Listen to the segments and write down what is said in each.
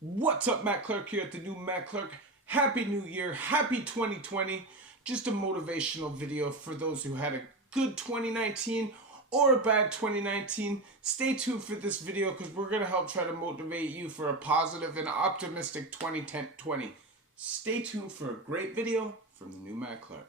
What's up, Matt Clark here at the new Matt Clark. Happy New Year, happy 2020. Just a motivational video for those who had a good 2019 or a bad 2019. Stay tuned for this video because we're going to help try to motivate you for a positive and optimistic 2020. Stay tuned for a great video from the new Matt Clark.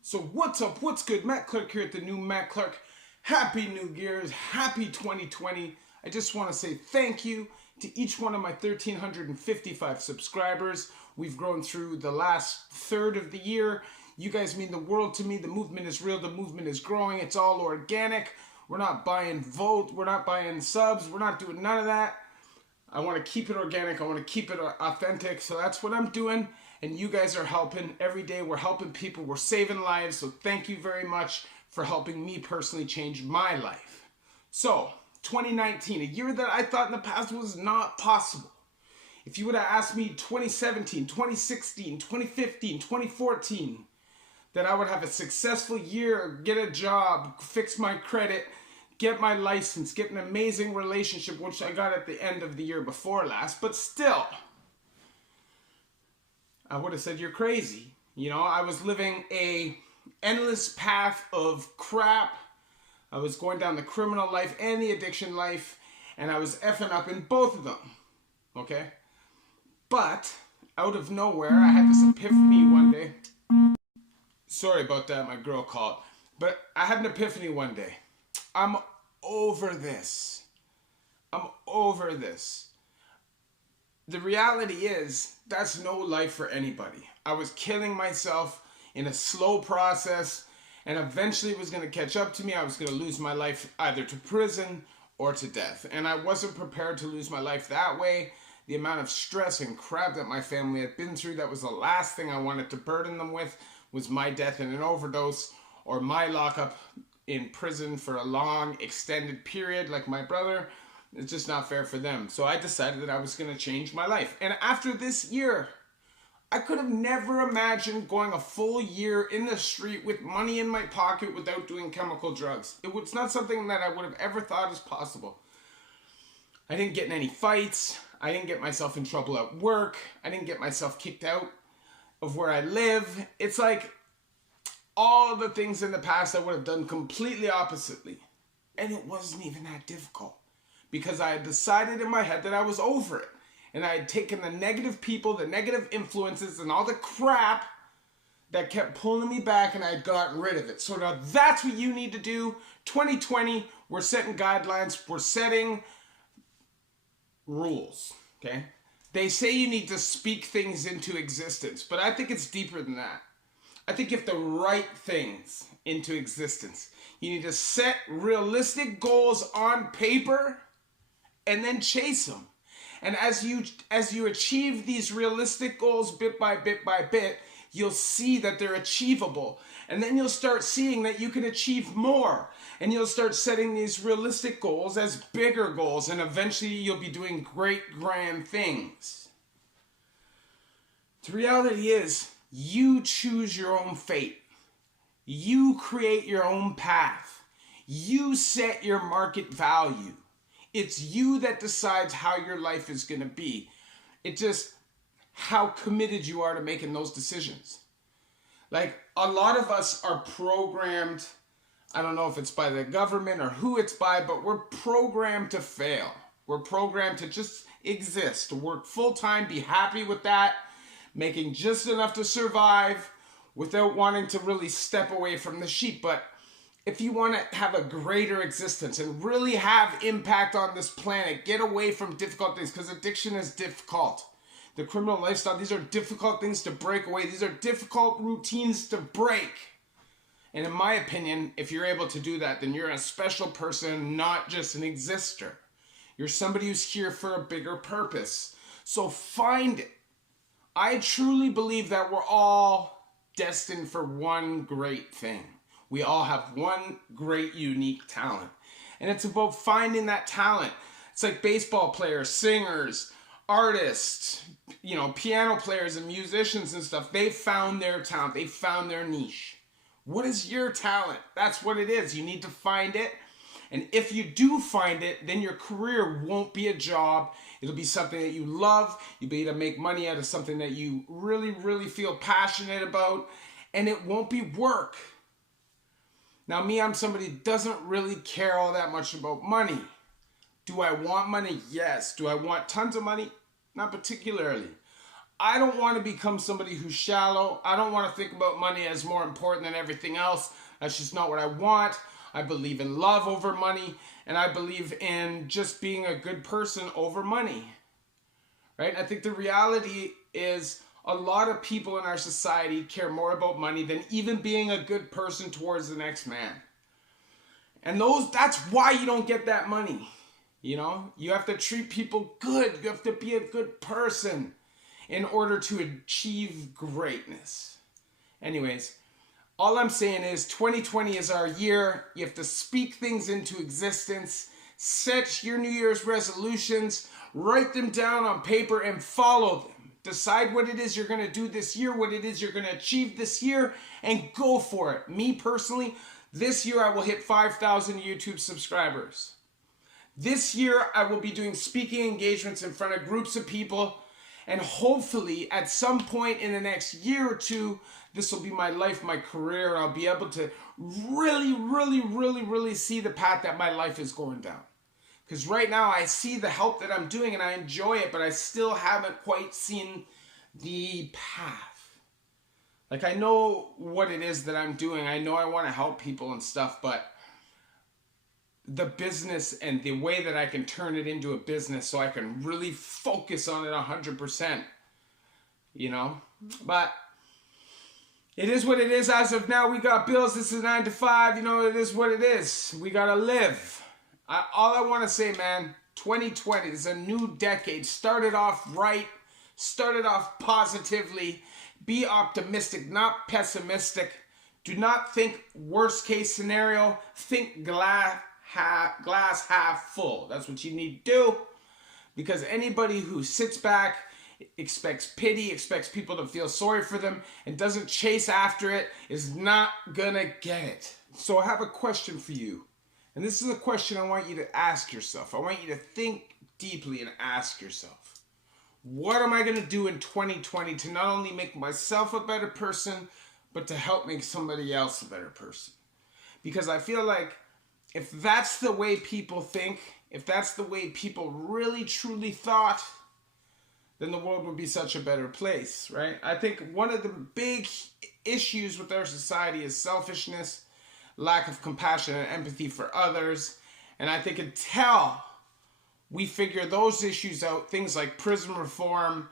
So what's up, what's good? Matt Clark here at the new Matt Clark. Happy New Year's, happy 2020. I just want to say thank you to each one of my 1,355 subscribers. We've grown through the last third of the year. You guys mean the world to me. The movement is real, the movement is growing. It's all organic. We're not buying votes, we're not buying subs, we're not doing none of that. I want to keep it organic, I want to keep it authentic, so that's what I'm doing. And you guys are helping. Every day we're helping people, we're saving lives, so thank you very much for helping me personally change my life. So, 2019, a year that I thought in the past was not possible. If you would have asked me 2017, 2016, 2015, 2014, that I would have a successful year, get a job, fix my credit, get my license, get an amazing relationship, which I got at the end of the year before last, but still, I would have said you're crazy. You know, I was living a endless path of crap. I was going down the criminal life and the addiction life, and I was effing up in both of them. Okay? But out of nowhere, I had this epiphany one day. Sorry about that, my girl called. But I had an epiphany one day. I'm over this. I'm over this. The reality is, that's no life for anybody. I was killing myself in a slow process, and eventually it was going to catch up to me. I was going to lose my life either to prison or to death. And I wasn't prepared to lose my life that way. The amount of stress and crap that my family had been through, that was the last thing I wanted to burden them with, was my death in an overdose or my lockup in prison for a long, extended period like my brother. It's just not fair for them. So I decided that I was going to change my life. And after this year, I could have never imagined going a full year in the street with money in my pocket without doing chemical drugs. It's not something that I would have ever thought is possible. I didn't get in any fights. I didn't get myself in trouble at work. I didn't get myself kicked out of where I live. It's like all the things in the past I would have done completely oppositely. And it wasn't even that difficult. Because I had decided in my head that I was over it. And I had taken the negative people, the negative influences, and all the crap that kept pulling me back, and I had gotten rid of it. So now that's what you need to do. 2020, we're setting guidelines. We're setting rules, okay? They say you need to speak things into existence, but I think it's deeper than that. I think you have to write things into existence. You need to set realistic goals on paper and then chase them. And as you achieve these realistic goals bit by bit, you'll see that they're achievable. And then you'll start seeing that you can achieve more. And you'll start setting these realistic goals as bigger goals. And eventually you'll be doing great, grand things. The reality is, you choose your own fate. You create your own path. You set your market value. It's you that decides how your life is going to be. It's just how committed you are to making those decisions. Like, a lot of us are programmed, I don't know if it's by the government or who it's by, but we're programmed to fail. We're programmed to just exist, to work full-time, be happy with that, making just enough to survive without wanting to really step away from the sheep. But if you want to have a greater existence and really have impact on this planet, get away from difficult things, because addiction is difficult. The criminal lifestyle, these are difficult things to break away. These are difficult routines to break. And in my opinion, if you're able to do that, then you're a special person, not just an exister. You're somebody who's here for a bigger purpose. So find it. I truly believe that we're all destined for one great thing. We all have one great, unique talent. And it's about finding that talent. It's like baseball players, singers, artists, piano players and musicians and stuff. They found their talent. They found their niche. What is your talent? That's what it is. You need to find it. And if you do find it, then your career won't be a job. It'll be something that you love. You'll be able to make money out of something that you really, really feel passionate about. And it won't be work. Now, me, I'm somebody who doesn't really care all that much about money. Do I want money? Yes. Do I want tons of money? Not particularly. I don't want to become somebody who's shallow. I don't want to think about money as more important than everything else. That's just not what I want. I believe in love over money, and I believe in just being a good person over money. Right? I think the reality is a lot of people in our society care more about money than even being a good person towards the next man. And that's why you don't get that money. You have to treat people good. You have to be a good person in order to achieve greatness. Anyways, all I'm saying is 2020 is our year. You have to speak things into existence. Set your New Year's resolutions. Write them down on paper and follow them. Decide what it is you're going to do this year, what it is you're going to achieve this year, and go for it. Me personally, this year I will hit 5,000 YouTube subscribers. This year I will be doing speaking engagements in front of groups of people. And hopefully, at some point in the next year or two, this will be my life, my career, and I'll be able to really, really, really, really see the path that my life is going down. Because right now, I see the help that I'm doing, and I enjoy it, but I still haven't quite seen the path. Like, I know what it is that I'm doing. I know I want to help people and stuff, but the business and the way that I can turn it into a business so I can really focus on it 100%, but it is what it is. As of now, we got bills. This is 9 to 5, it is what it is. We got to live. All I want to say, man, 2020 is a new decade. Started off right, started off positively. Be optimistic, not pessimistic. Do not think worst case scenario. Think glass half full. That's what you need to do, because anybody who sits back, expects pity, expects people to feel sorry for them, and doesn't chase after it is not gonna get it. So I have a question for you, and this is a question I want you to ask yourself. I want you to think deeply and ask yourself, what am I gonna do in 2020 to not only make myself a better person, but to help make somebody else a better person? Because I feel like if that's the way people think, if that's the way people really truly thought, then the world would be such a better place, right? I think one of the big issues with our society is selfishness, lack of compassion and empathy for others. And I think until we figure those issues out, things like prison reform,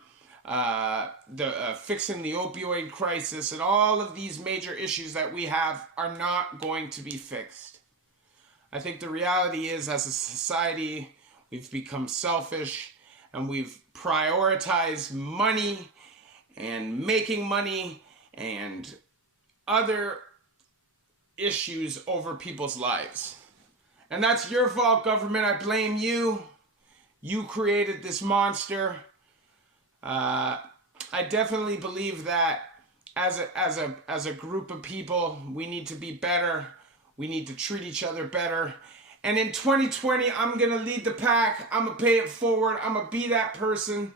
fixing the opioid crisis, and all of these major issues that we have are not going to be fixed. I think the reality is, as a society, we've become selfish and we've prioritized money and making money and other issues over people's lives. And that's your fault, government. I blame you. You created this monster. I definitely believe that as a group of people, we need to be better. We need to treat each other better. And in 2020, I'm going to lead the pack. I'm going to pay it forward. I'm going to be that person.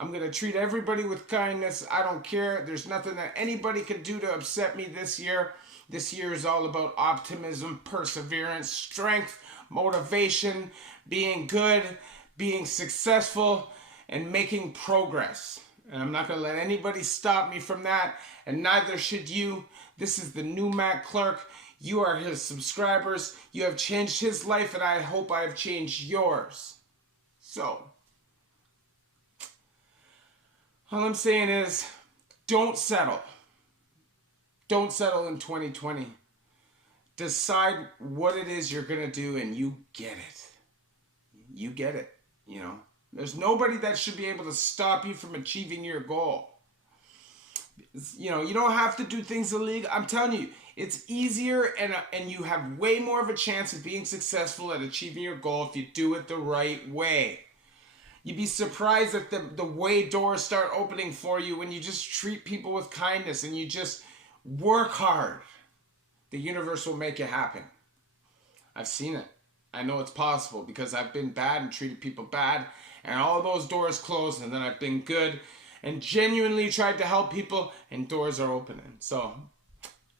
I'm going to treat everybody with kindness. I don't care. There's nothing that anybody can do to upset me this year. This year is all about optimism, perseverance, strength, motivation, being good, being successful, and making progress. And I'm not going to let anybody stop me from that. And neither should you. This is the new Matt Clark. You are his subscribers. You have changed his life, and I hope I have changed yours. So, all I'm saying is, don't settle. Don't settle in 2020. Decide what it is you're going to do, and you get it. You get it, There's nobody that should be able to stop you from achieving your goal. You don't have to do things illegal. I'm telling you, It's easier and you have way more of a chance of being successful at achieving your goal if you do it the right way. You'd be surprised at the way doors start opening for you when you just treat people with kindness and you just work hard. The universe will make it happen. I've seen it. I know it's possible because I've been bad and treated people bad, and all those doors closed, and then I've been good and genuinely tried to help people, and doors are opening. So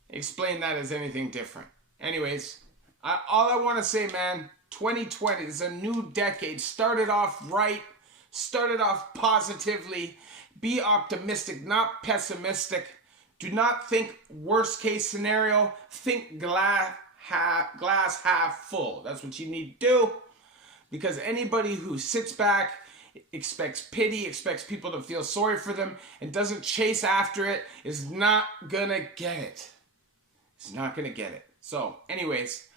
explain that as anything different. Anyways, all I want to say, man, 2020 is a new decade. Started off right. Started off positively. Be optimistic, not pessimistic. Do not think worst case scenario. Think glass half full. That's what you need to do. Because anybody who sits back, expects pity, expects people to feel sorry for them, and doesn't chase after it is not gonna get it. It's not gonna get it. So, anyways,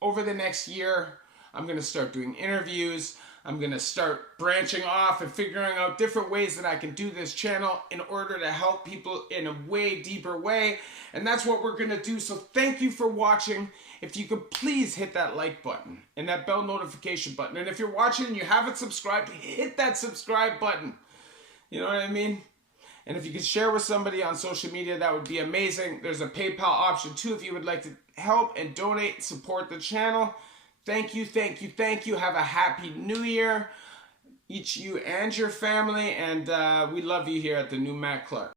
over the next year, I'm gonna start doing interviews. I'm gonna start branching off and figuring out different ways that I can do this channel in order to help people in a way deeper way. And that's what we're gonna do. So thank you for watching. If you could please hit that like button and that bell notification button. And if you're watching and you haven't subscribed, hit that subscribe button. You know what I mean? And if you could share with somebody on social media, that would be amazing. There's a PayPal option too if you would like to help and donate, support the channel. Thank you, thank you, thank you. Have a happy new year, each you and your family, and we love you here at the New Matt Clark.